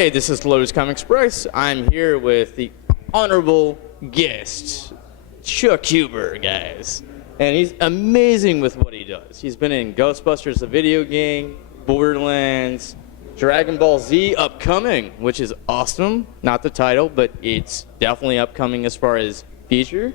Hey, this is Lotus Comic Express. I'm here with the honorable guest, Chuck Huber, guys. And he's amazing with what he does. He's been in Ghostbusters, the video game, Borderlands, Dragon Ball Z upcoming, which is awesome. Not the title, but it's definitely upcoming as far as feature.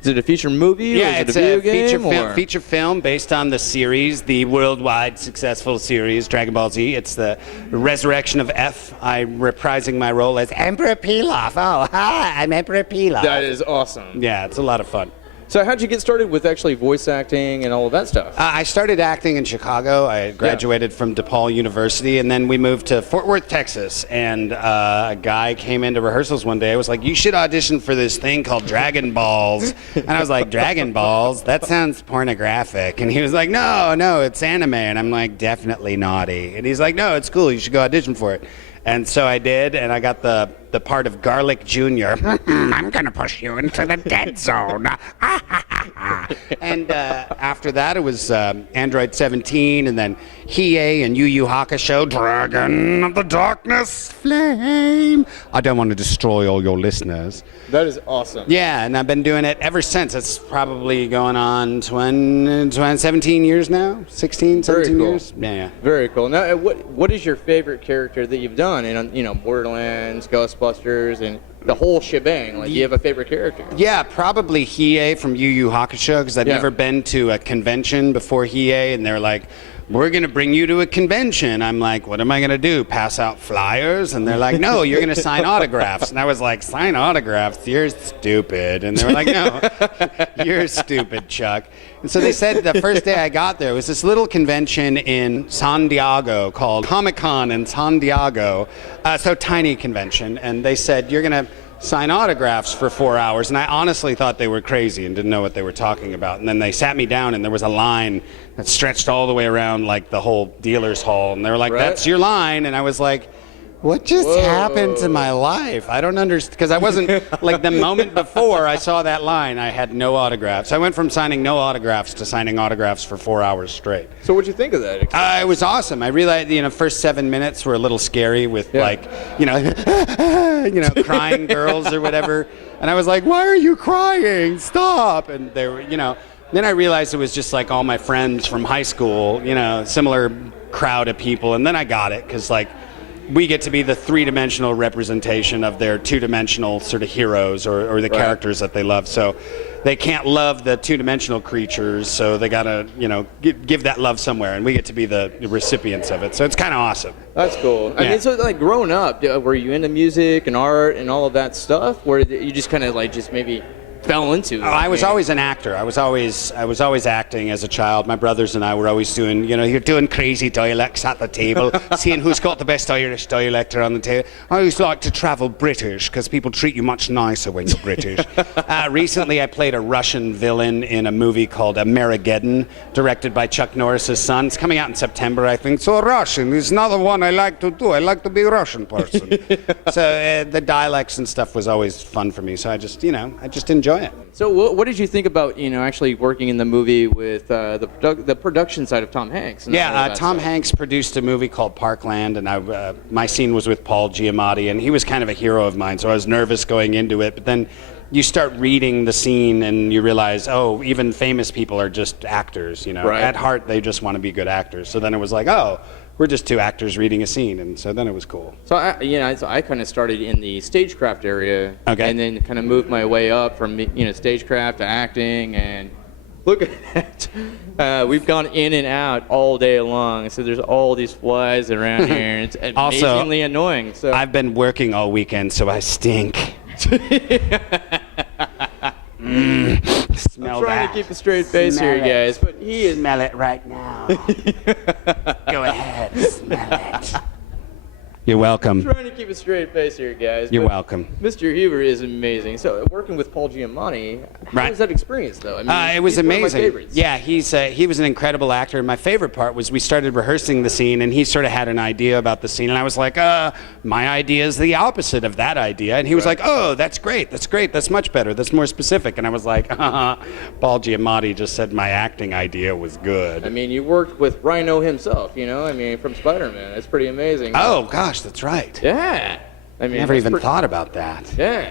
Is it a feature movie? Yeah, or is it's it a video a feature film based on the series, the worldwide successful series, Dragon Ball Z. It's the resurrection of F. I'm reprising my role as Emperor Pilaf. Oh, hi, I'm Emperor Pilaf. That is awesome. Yeah, it's a lot of fun. So how'd you get started with actually voice acting and all of that stuff? I started acting in Chicago. I graduated from DePaul University, and then we moved to Fort Worth, Texas. And a guy came into rehearsals one day. I was like, you should audition for this thing called Dragon Balls. And I was like, Dragon Balls? That sounds pornographic. And he was like, no, it's anime. And I'm like, definitely naughty. And he's like, no, it's cool. You should go audition for it. And so I did, and I got the part of Garlic Jr. I'm going to push you into the dead zone. And after that, it was Android 17, and then Hiei and Yu Yu Hakusho, Dragon of the Darkness Flame. I don't want to destroy all your listeners. That is awesome. Yeah, and I've been doing it ever since. It's probably going on 17 years now, 16, 17 years. Yeah. Very cool. Now, what is your favorite character that you've done in, Borderlands, Ghostbusters, and the whole shebang? Like, do you have a favorite character? Yeah, probably Hiei from Yu Yu Hakusho, because I've never been to a convention before Hiei, and they're like, we're going to bring you to a convention. I'm like, what am I going to do, pass out flyers? And they're like, no, you're going to sign autographs. And I was like, sign autographs? You're stupid. And they were like, no, you're stupid, Chuck. And so they said the first day I got there, it was this little convention in San Diego called Comic-Con in San Diego. So tiny convention. And they said, you're going to sign autographs for 4 hours, and I honestly thought they were crazy and didn't know what they were talking about. And then they sat me down, and there was a line that stretched all the way around like the whole dealer's hall, and they were like, that's your line. And I was like, what just happened to my life? I don't understand, because I wasn't, like, the moment before I saw that line, I had no autographs. I went from signing no autographs to signing autographs for 4 hours straight. So what'd you think of that? It was awesome. I realized, first 7 minutes were a little scary with, crying girls or whatever. And I was like, why are you crying? Stop. And they were, then I realized it was just like all my friends from high school, similar crowd of people. And then I got it, because, like, we get to be the three-dimensional representation of their two-dimensional sort of heroes or the characters that they love. So they can't love the two-dimensional creatures, so they got to, give that love somewhere, and we get to be the recipients of it. So it's kind of awesome. That's cool. I mean, so, like, growing up, were you into music and art and all of that stuff? Or you just kind of, like, just maybe fell into it? I was always an actor. I was always acting as a child. My brothers and I were always doing, you're doing crazy dialects at the table, seeing who's got the best Irish dialect around the table. I always like to travel British, because people treat you much nicer when you're British. Recently, I played a Russian villain in a movie called Amerigeddon, directed by Chuck Norris's son. It's coming out in September, I think. So Russian is not the one I like to do. I like to be a Russian person. So the dialects and stuff was always fun for me. So I just enjoy it. So what did you think about, actually working in the movie with the production side of Tom Hanks? Tom Hanks produced a movie called Parkland, and my scene was with Paul Giamatti, and he was kind of a hero of mine, so I was nervous going into it. But then you start reading the scene, and you realize, even famous people are just actors, At heart, they just want to be good actors. So then it was like, we're just two actors reading a scene, and so then it was cool. So I kind of started in the stagecraft area, and then kind of moved my way up from stagecraft to acting, and look at that. We've gone in and out all day long, so there's all these flies around here, and it's amazingly annoying. So I've been working all weekend, so I stink. Smell I'm trying to keep a straight face here, guys, but he is. Smell it right now. Go ahead, smell it. You're welcome. I'm trying to keep a strate face here, guys. You're welcome. Mr. Huber is amazing. So working with Paul Giamatti, how was that experience, though? I mean, it was amazing. One of my favorites. Yeah, he was an incredible actor. My favorite part was we started rehearsing the scene, and he sort of had an idea about the scene, and I was like, my idea is the opposite of that idea. And he was like, oh, that's great, that's much better, that's more specific. And I was like, Paul Giamatti just said my acting idea was good. I mean, you worked with Rhino himself, from Spider-Man. That's pretty amazing. Oh, gosh. gosh, that's right. Yeah. I mean, Never even thought about that. Yeah.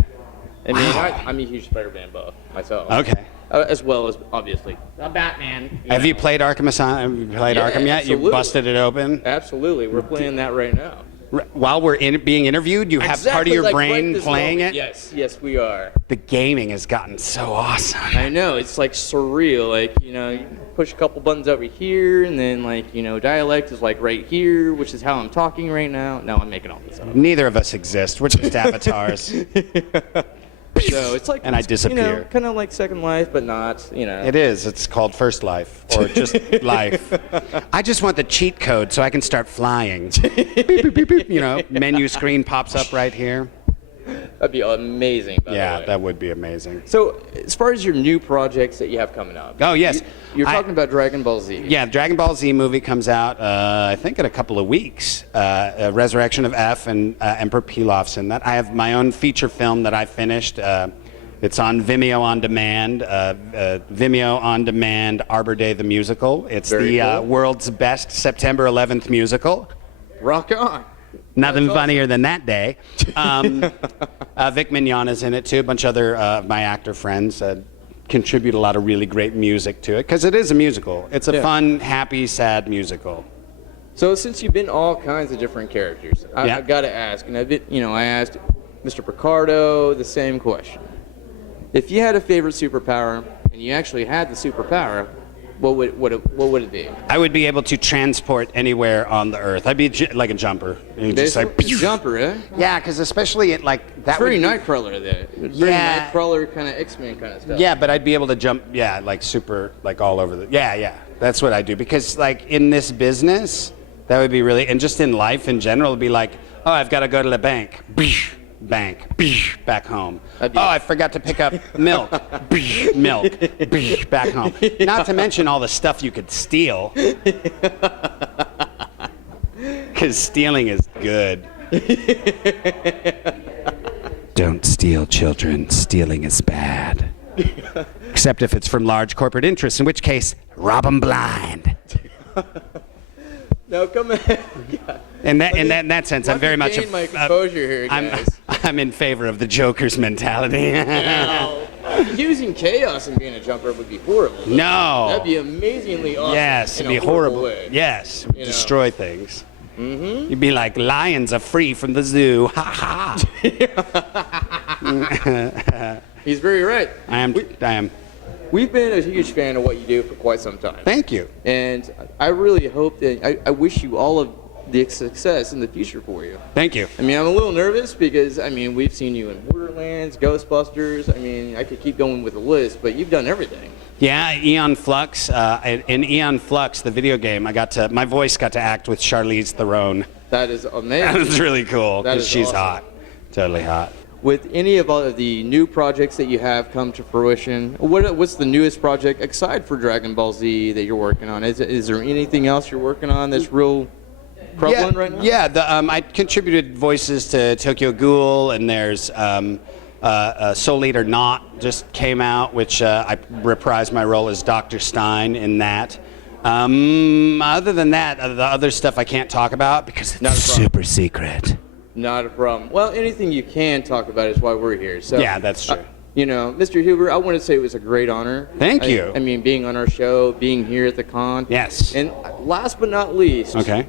I mean, Wow. I'm a huge Spider-Man buff myself. Okay. As well as, obviously, the Batman. Have you played Arkham Asylum? Have you played Arkham yet? Absolutely. You busted it open? Absolutely. We're playing that right now. While we're being interviewed, you have part of your like brain right this playing moment. it? Yes, we are. The gaming has gotten so awesome. I know, it's like surreal. Like, you push a couple buttons over here, and then, like, dialect is like right here, which is how I'm talking right now. No, I'm making all this up. Neither of us exist. We're just avatars. So it's like, And I disappear. Kind of like Second Life, but not, It is. It's called First Life, or just life. I just want the cheat code so I can start flying. Beep, beep, beep, beep. Menu screen pops up right here. That'd be amazing, by the way. That would be amazing. So, as far as your new projects that you have coming up. Oh, yes. You're talking about Dragon Ball Z. Yeah, Dragon Ball Z movie comes out, I think, in a couple of weeks. Resurrection of F and Emperor Pilaf's in that. I have my own feature film that I finished. It's on Vimeo On Demand. Vimeo On Demand, Arbor Day the Musical. It's Very the cool. world's best September 11th musical. Rock on. Nothing That's funnier than that day. Vic Mignogna's in it too. A bunch of other my actor friends contribute a lot of really great music to it because it is a musical. It's a fun, happy, sad musical. So since you've been all kinds of different characters, I've got to ask, and I asked Mr. Picardo the same question. If you had a favorite superpower and you actually had the superpower, what would it be? I would be able to transport anywhere on the earth. I'd be like a jumper. Just like, A jumper, eh? yeah, because especially that It's very would be- Nightcrawler there. Very Yeah. Nightcrawler kind of X-Men kind of stuff. Yeah, but I'd be able to jump, like super, like all over the. Yeah. That's what I do because like in this business, that would be really, and just in life in general, it'd be like, oh, I've got to go to the bank. Bank, back home. Oh, I forgot to pick up milk. Milk, back home. Not to mention all the stuff you could steal. Because stealing is good. Don't steal, children. Stealing is bad. Except if it's from large corporate interests, in which case, rob 'em blind. No, come on. In that sense, I'm very much my exposure here, guys. I'm in favor of the Joker's mentality. Using chaos and being a jumper would be horrible. No. That'd be amazingly awesome. Yes, in it'd a be horrible. way. Yes, You know. destroy things. Mm-hmm. You'd be like, lions are free from the zoo. Ha ha. He's very right. I am. We've been a huge fan of what you do for quite some time. Thank you. And I really hope that I wish you all of the success in the future for you. Thank you. I mean, I'm a little nervous because, we've seen you in Borderlands, Ghostbusters. I could keep going with the list, but you've done everything. Yeah, Eon Flux. In Eon Flux, the video game, my voice got to act with Charlize Theron. That is amazing. That was really cool That because is she's awesome. hot. Totally hot. With any of all of the new projects that you have come to fruition, what's the newest project aside for Dragon Ball Z that you're working on? Is there anything else you're working on that's real prevalent right now? Yeah, I contributed voices to Tokyo Ghoul, and there's Soul Eater Not just came out, which I reprised my role as Dr. Stein in that. Other than that, the other stuff I can't talk about because it's super secret. Not a problem. Well, anything you can talk about is why we're here. So Yeah, that's true. Mr. Huber, I want to say it was a great honor. Thank you. Being on our show, being here at the con. Yes. And last but not least, Okay.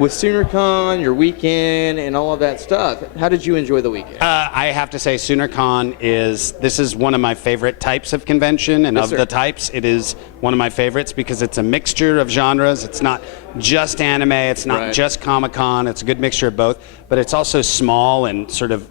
with SoonerCon, your weekend, and all of that stuff, how did you enjoy the weekend? I have to say, SoonerCon this is one of my favorite types of convention, and Yes, of sir. the types, it is one of my favorites because it's a mixture of genres. It's not just anime, it's not Right. just Comic-Con, it's a good mixture of both, but it's also small and sort of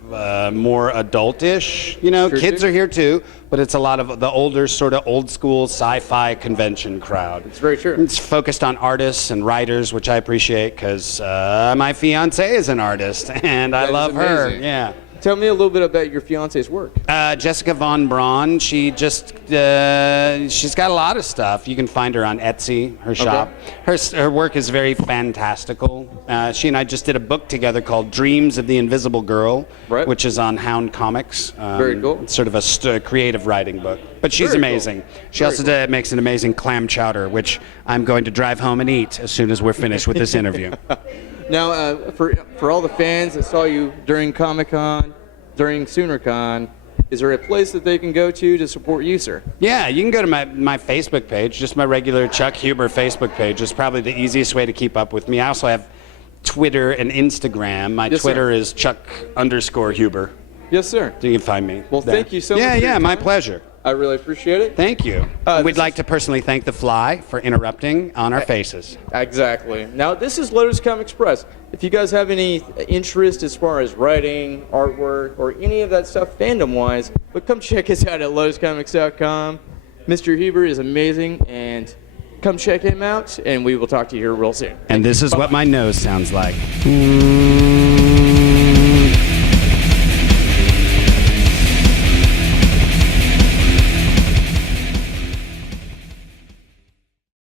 more adultish. Kids true. are here too, but it's a lot of the older, sort of old school sci-fi convention crowd. It's very true. It's focused on artists and writers, which I appreciate because my fiance is an artist and I That is love her. amazing. Yeah. Tell me a little bit about your fiance's work. Jessica Von Braun, she's got a lot of stuff. You can find her on Etsy, her shop. Her work is very fantastical. She and I just did a book together called Dreams of the Invisible Girl, Right. which is on Hound Comics. Very cool. It's sort of a creative writing book. But she's Very cool. amazing. She Very also makes an amazing clam chowder, which I'm going to drive home and eat as soon as we're finished with this interview. Now, for all the fans that saw you during Comic-Con, during SoonerCon, is there a place that they can go to support you, sir? Yeah, you can go to my Facebook page, just my regular Chuck Huber Facebook page. It's probably the easiest way to keep up with me. I also have Twitter and Instagram. My Yes, Twitter sir. is Chuck_Huber. Yes, sir. So you can find me. Well, there. thank you so much. Yeah, for your yeah, my time. pleasure. I really appreciate it. Thank you. This We'd is- like to personally thank The Fly for interrupting on our faces. Exactly. Now, this is Lotus Comic Express. If you guys have any interest as far as writing, artwork, or any of that stuff fandom-wise, but come check us out at lotuscomics.com. Mr. Huber is amazing, and come check him out, and we will talk to you here real soon. And this is Bye. what my nose sounds like.